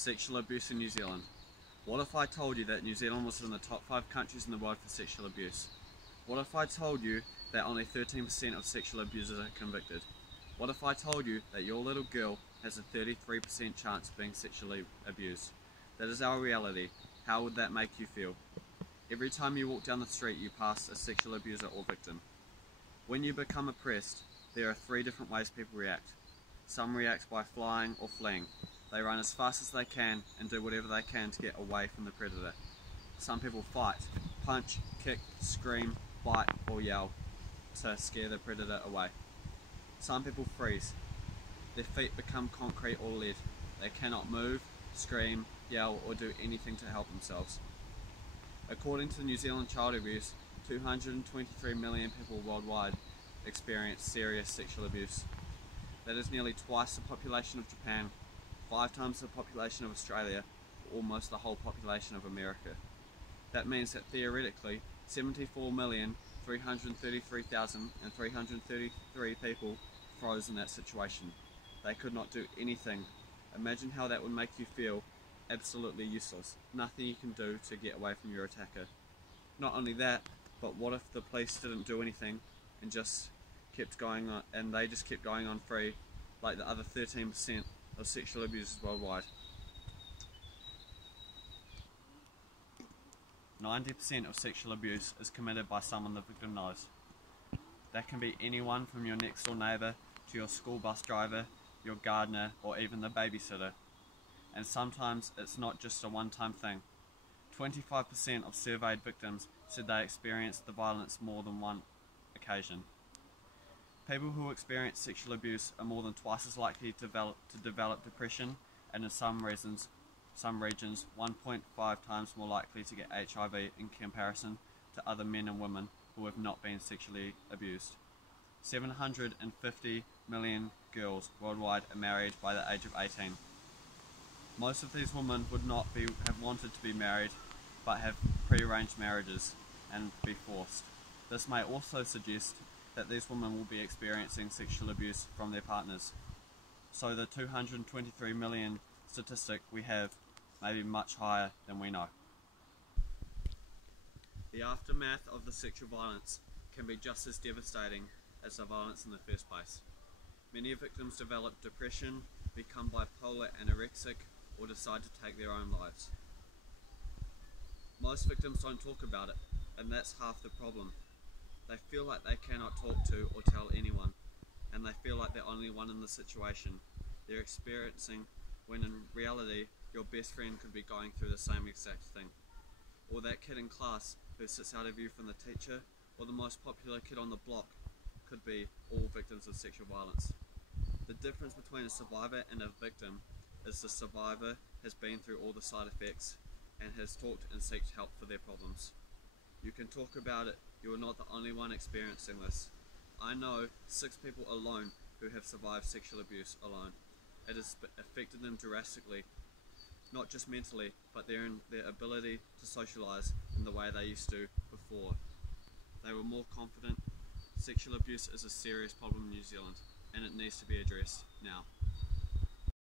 Sexual abuse in New Zealand. What if I told you that New Zealand was in the top 5 countries in the world for sexual abuse? What if I told you that only 13% of sexual abusers are convicted? What if I told you that your little girl has a 33% chance of being sexually abused? That is our reality. How would that make you feel? Every time you walk down the street, you pass a sexual abuser or victim. When you become oppressed, there are 3 different ways people react. Some react by flying or fleeing. They run as fast as they can and do whatever they can to get away from the predator. Some people fight, punch, kick, scream, bite or yell to scare the predator away. Some people freeze. Their feet become concrete or lead. They cannot move, scream, yell or do anything to help themselves. According to New Zealand Child Abuse, 223 million people worldwide experience serious sexual abuse. That is nearly twice the population of Japan, 5 times the population of Australia, or almost the whole population of America. That means that theoretically, 74,333,333 people froze in that situation. They could not do anything. Imagine how that would make you feel. Absolutely useless. Nothing you can do to get away from your attacker. Not only that, but what if the police didn't do anything and just kept going on, and they just kept going on free like the other 13% of sexual abusers worldwide? 90% of sexual abuse is committed by someone the victim knows. That can be anyone from your next door neighbour to your school bus driver, your gardener, or even the babysitter. And sometimes it's not just a one-time thing. 25% of surveyed victims said they experienced the violence more than one occasion. People who experience sexual abuse are more than twice as likely to develop depression, and in some regions 1.5 times more likely to get HIV in comparison to other men and women who have not been sexually abused. 750 million girls worldwide are married by the age of 18. Most of these women would not have wanted to be married, but have pre-arranged marriages and be forced. This may also suggest that these women will be experiencing sexual abuse from their partners. So the 223 million statistic we have may be much higher than we know. The aftermath of the sexual violence can be just as devastating as the violence in the first place. Many victims develop depression, become bipolar, anorexic, or decide to take their own lives. Most victims don't talk about it, and that's half the problem. They feel like they cannot talk to or tell anyone, and they feel like they're only one in the situation they're experiencing, when in reality your best friend could be going through the same exact thing. Or that kid in class who sits out of view from the teacher, or the most popular kid on the block could be all victims of sexual violence. The difference between a survivor and a victim is the survivor has been through all the side effects and has talked and sought help for their problems. You can talk about it. You are not the only one experiencing this. I know 6 people alone who have survived sexual abuse alone. It has affected them drastically, not just mentally, but their ability to socialise in the way they used to before. They were more confident. Sexual abuse is a serious problem in New Zealand, and it needs to be addressed now.